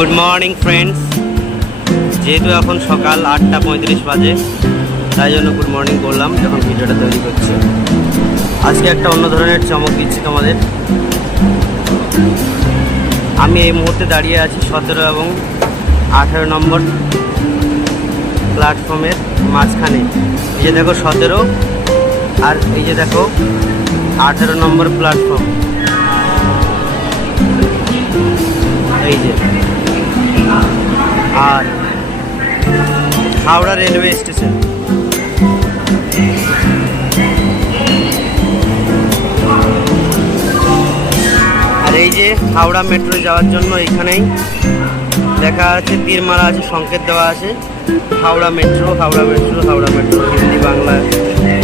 Good morning friends যেহেতু এখন সকাল আটটা পঁয়ত্রিশ বাজে, তাই জন্য গুড মর্নিং বললাম যখন ভিডিওটা তৈরি করছি। আজকে একটা অন্য ধরনের চমক দিচ্ছি তোমাদের। আমি এই মুহূর্তে দাঁড়িয়ে আছি সতেরো এবং আঠেরো নম্বর প্ল্যাটফর্মের মাঝখানে। এই যে দেখো সতেরো, আর এই যে দেখো আঠেরো নম্বর প্ল্যাটফর্ম এই যে। আর হাওড়া রেলওয়ে স্টেশন। আর এই যে হাওড়া মেট্রো যাওয়ার জন্য এখানেই লেখা আছে তীর মারা আছে, সংকেত দেওয়া আছে। Howrah metro Howrah metro Howrah metro, Hindi, Bangla,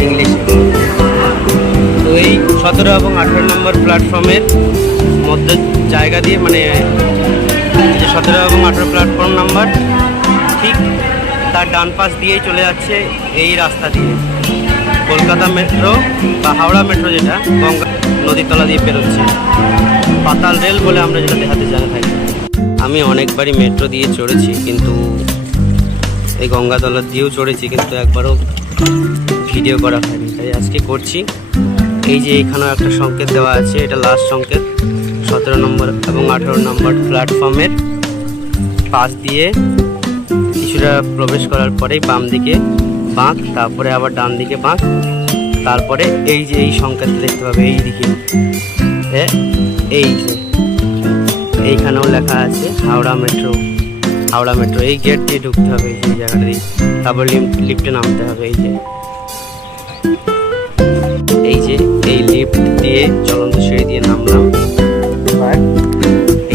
English. তো এই সতেরো এবং আঠেরো নম্বর প্ল্যাটফর্মের মধ্যে জায়গা দিয়ে মানে সতেরো এবং আঠেরো প্ল্যাটফর্ম নাম্বার ঠিক তার ডান পাশ দিয়েই চলে যাচ্ছে এই রাস্তা দিয়ে। কলকাতা মেট্রো বা হাওড়া মেট্রো যেটা, গঙ্গা নদীর তলা দিয়ে বেরোচ্ছে। পাতাল রেল বলে আমরা যেটা দেখাতে জানা থাকি আমি অনেকবারই মেট্রো দিয়ে চড়েছি, কিন্তু এই গঙ্গাতলা দিয়েও চড়েছি, কিন্তু একবারও ভিডিও করা হয়নি। তাই আজকে করছি। এই যে এখানেও একটা সংকেত দেওয়া আছে, এটা লাস্ট সংকেত, সতেরো নম্বর এবং আঠেরো নম্বর প্ল্যাটফর্মের পাশ দিয়ে কিছুটা প্রবেশ করার পরেই বাম দিকে বাঁক, তারপরে আবার ডান দিকে বাঁক, তারপরে এই যে এই সংকেত দেখতে পাবে, এই দিকে। এই যে। এইখানেও লেখা আছে, হাওড়া মেট্রো হাওড়া মেট্রো। এই গেট দিয়ে ঢুকতে হবে এই জায়গাটা দিয়ে তারপর লিফটে নামতে হবে, এই যে। এই যে, এই লিফট দিয়ে চলন্ত সিঁড়ি দিয়ে নামলাম।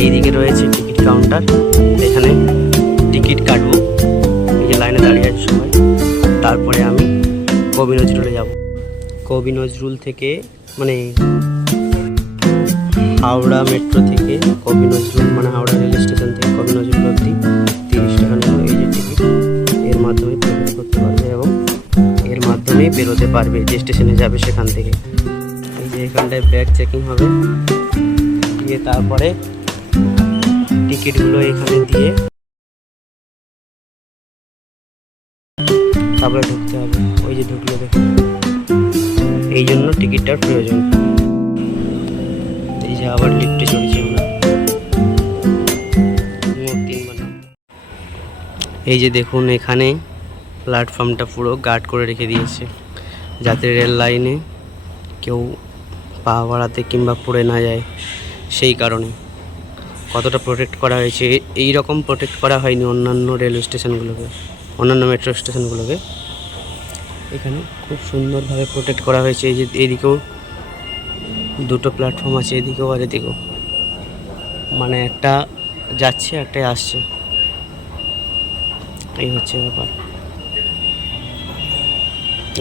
এইদিকে রয়েছে টিকিট কাউন্টার। কবি নজরুলে যাব। কবি নজরুল থেকে মানে হাওড়া মেট্রো থেকে কবি নজরুল মানে হাওড়া রেল স্টেশন থেকে কবি নজরুল অবধি তিরিশ টাকা নেব এই যে টিকিট এর মাধ্যমে প্রবেশ করতে পারবে এবং এর মাধ্যমেই বেরোতে পারবে যে স্টেশনে যাবে সেখান থেকে। এই যে এখানটায় ব্যাগ চেকিং হবে। দিয়ে তারপরে টিকিটগুলো এখানে দিয়ে তারপরে ঢুকতে হবে। ওই যে ঢুকলো দেখুন এই জন্য টিকিটটার প্রয়োজন। এই যে আবার লিফটে চলেছি আমরা। এই যে দেখুন এখানে প্ল্যাটফর্মটা পুরো গার্ড করে রেখে দিয়েছে। যাতে রেল লাইনে কেউ পা বাড়াতে কিংবা পড়ে না যায়, সেই কারণে। কতটা প্রোটেক্ট করা হয়েছে, এই রকম প্রোটেক্ট করা হয়নি অন্যান্য রেলওয়ে স্টেশনগুলোকে অন্যান্য মেট্রো স্টেশনগুলোকে এখানে খুব সুন্দরভাবে প্রোটেক্ট করা হয়েছে। এই যে এদিকেও দুটো প্ল্যাটফর্ম আছে, এদিকেও আর এদিকেও। মানে একটা যাচ্ছে, একটাই আসছে। এই হচ্ছে ব্যাপার।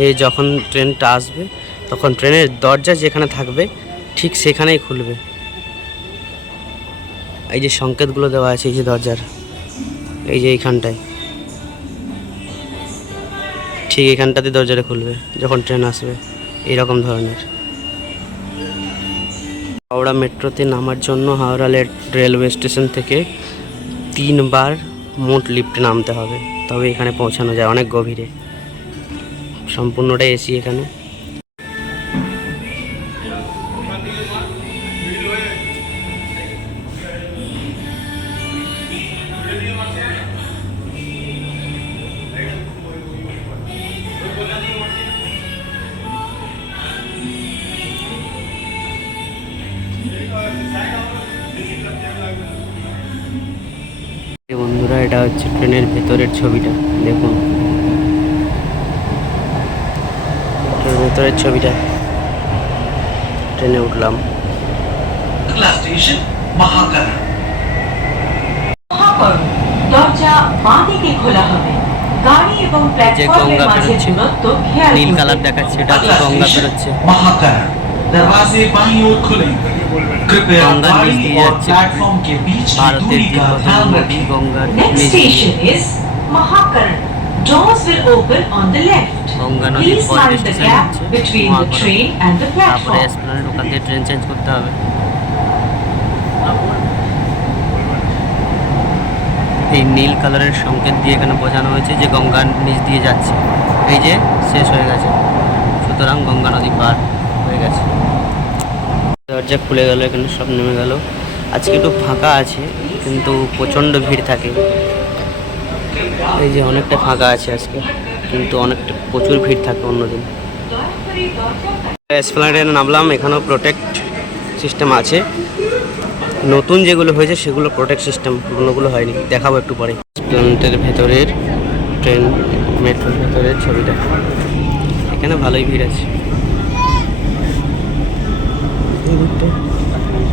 এই যখন ট্রেনটা আসবে, তখন ট্রেনের দরজা যেখানে থাকবে, ঠিক সেখানেই খুলবে। এই যে সংকেতগুলো দেওয়া আছে এই যে দরজার, এই যে এইখানটায়। ঠিক এখানটাতে দরজাটা খুলবে, যখন ট্রেন আসবে এরকম ধরনের। হাওড়া মেট্রোতে নামার জন্য হাওড়া রেলওয়ে স্টেশন থেকে তিনবার মোট লিফটে নামতে হবে, তবে এখানে পৌঁছানো যায় অনেক গভীরে। সম্পূর্ণটাই এসি এখানে। বন্ধুরা এটা হচ্ছে ট্রেনের ভেতরের ছবিটা দেখুন। ট্রেনের ভেতরের ছবিটা। ট্রেনে উঠলাম। যে গঙ্গা বেরোচ্ছে নীল কালার দেখাচ্ছে এটা গঙ্গা বেরোচ্ছে। মহাকারণ दरवाजे बाईं ओर खुले कृपया गंगा गाड़ी नीचे और जाच्छे। प्लेटफॉर्म के बीच की ভারতের दूरी का তিব্বতের ध्यान নদী रखें গঙ্গার Next নিচ দিয়ে station is Mahakaran. Doors will open on the left. Ganga নদীর Please পরের mind the স্টেশন gap হচ্ছে between the Mahakaran. train and the তারপরে platform. এসপ্লেনেড ওখান দিয়ে ট্রেন চেঞ্জ করতে হবে এই নীল কালারের সংকেত দিয়ে এখানে বোঝানো হয়েছে যে গঙ্গার নিচ দিয়ে যাচ্ছে এই যে শেষ হয়ে গেছে সুতরাং গঙ্গা নদী পার হয়ে গেছে দরজা খুলে গেল, এখানে সব নেমে গেল। আজকে একটু ফাঁকা আছে, কিন্তু প্রচণ্ড ভিড় থাকে। এই যে অনেকটা ফাঁকা আছে আজকে, কিন্তু অনেকটা প্রচুর ভিড় থাকে অন্যদিন। এসপ্লানেডে নামলাম, এখানেও প্রোটেক্ট সিস্টেম আছে। নতুন যেগুলো হয়েছে, সেগুলো প্রোটেক্ট সিস্টেম অন্যগুলো হয়নি। দেখাবো একটু পরে। এসপ্লানেটের ভেতরের ট্রেন, মেট্রোর ভেতরের ছবিটা। এখানে ভালোই ভিড় আছে। এই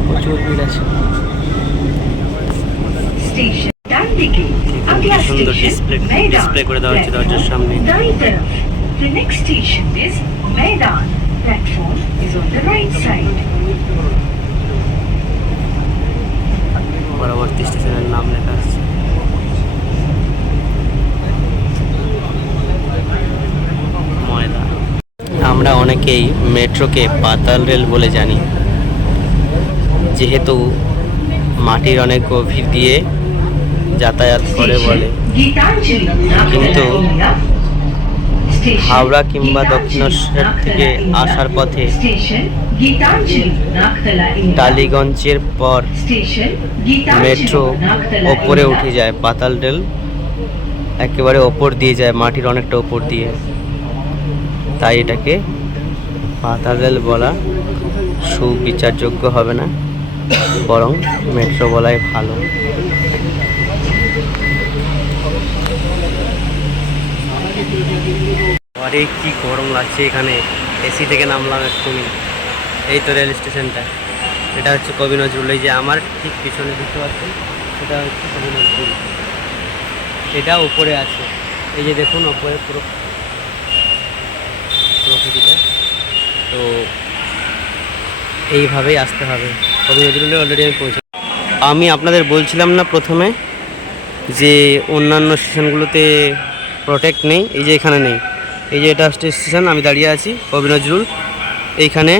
প্রচুর ভিড় আছে। সামনে। পরবর্তী স্টেশনের নাম লেখা আছে। আমরা অনেকেই মেট্রোকে পাতাল রেল বলে জানি। যেহেতু মাটির অনেক গভীর দিয়ে যাতায়াত করে বলে কিন্তু হাওড়া কিংবা দক্ষিণেশ্বর থেকে আসার পথে টালিগঞ্জের পর মেট্রো ওপরে উঠে যায় পাতাল রেল একেবারে ওপর দিয়ে যায় মাটির অনেকটা ওপর দিয়ে। তাই এটাকে পাতাল রেল বলা সুবিচারযোগ্য হবে না। বরং মেট্রো বলাই ভালো। আরে কি গরম লাগছে এখানে। এসি থেকে নামলাম এক্ষুনি। এই তো রেল স্টেশনটা। এটা হচ্ছে কবি নজরুল। এই যে আমার ঠিক পিছনে দেখতে পাচ্ছেন এটা হচ্ছে কবি নজরুল। এটা উপরে আছে। এই যে দেখুন ওপরে পুরো প্রকৃতিটা। তো এইভাবেই আসতে হবে। নজরুলে অলরেডি আমি পৌঁছে আমি আপনাদের বলছিলাম না প্রথমে যে অন্যান্য স্টেশনগুলোতে প্রোটেক্ট নেই, এই যে এখানে নেই। এই যে এটা স্টেশন আমি দাঁড়িয়ে আছি কবি নজরুল এইখানে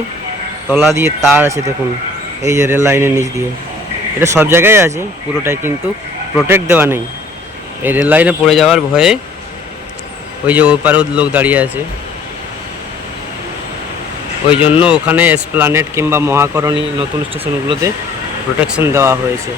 তলা দিয়ে তার আছে দেখুন, এই যে রেল লাইনের নিচ দিয়ে। এটা সব জায়গায় আছে, পুরোটাই কিন্তু প্রোটেক্ট দেওয়া নেই। এই রেল লাইনে পড়ে যাওয়ার ভয়ে ওই যে ওই পারেও লোক দাঁড়িয়ে আছে। ওই জন্য ওখানে এসপ্লানেট কিংবা মহাকরণী নতুন স্টেশনগুলোতে প্রোটেকশন দেওয়া হয়েছে।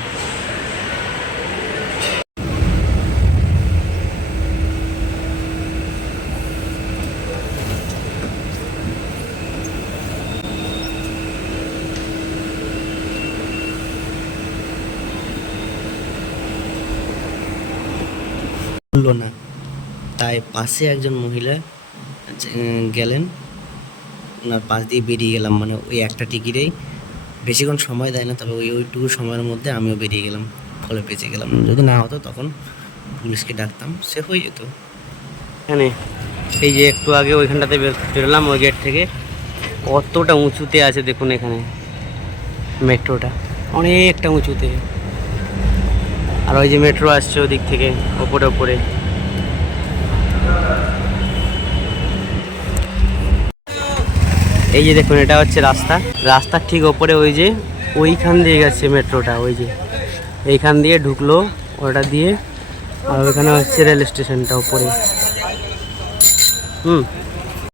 না। তাই পাশে একজন মহিলা গেলেন। ওনার পাশ দিয়ে বেরিয়ে গেলাম মানে ওই একটা টিকিটেই। বেশিক্ষণ সময় দেয় না, তবে ওই ওইটুকু সময়ের মধ্যে আমিও বেরিয়ে গেলাম, ফলে বেঁচে গেলাম। যদি না হতো তখন পুলিশকে ডাকতাম, সে হয়ে যেত। এখানে এই যে একটু আগে ওইখানটাতে বেরোলাম ওই গেট থেকে, কতটা উঁচুতে আছে দেখুন এখানে, মেট্রোটা, অনেকটা উঁচুতে। আর ওই যে মেট্রো আসছে ওদিক থেকে, ওপরে ওপরে। এই যে দেখুন, এটা হচ্ছে রাস্তা। রাস্তার ঠিক ওপরে ওই যে, ওইখান দিয়ে গেছে মেট্রোটা, ওই যে। এইখান দিয়ে ঢুকলো, ওটা দিয়ে। আর ওইখানে হচ্ছে রেল স্টেশনটা ওপরে। হুম।